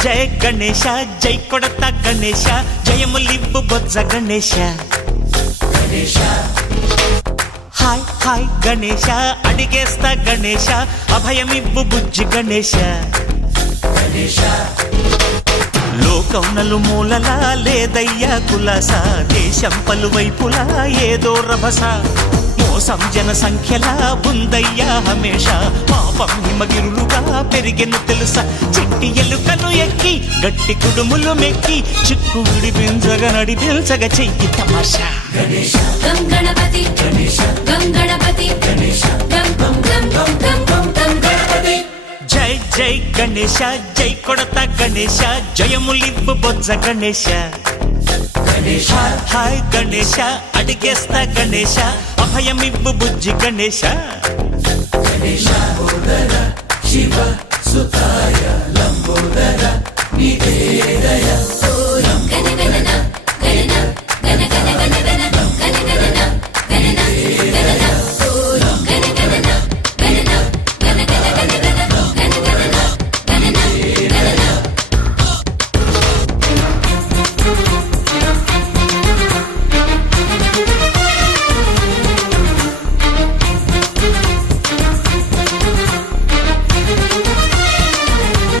జయ గణేశ జై కొడత గణేశ జయములివ్వు బొజ్జ Ganesha hi hi Ganesha అడిగేస్తా Ganesha అభయమివ్వు బుజ్జి గణేశ లోకం నలుమూలలా లేదయ్యా కులాస దేశం పలువైపులా ఏదో రభస మోసం జన సంఖ్యలా ఉందయ్యా హమేష పాపం హిమగిరులుగా పెరిగెను తెలుసా చిట్టి ఎలుకలు ఎక్కి గట్టి కుడుములు మెక్కి చిక్కు విడిపించగా నడిపించగా చెయ్యి తమాషా గం గణపతి గం గణపతి గం గం గం గం గం గం గం గణపతి జై జై గణేశ జై కొడత గణేశ జయములివ్వు బొజ్జ గణేశ హాయ్ హాయ్ గణేశ అడిగేస్తా గణేశ అభయమివ్వు బుజ్జి గణేశ శివ సుతాయ లంబోదర నివేదయ గణగణన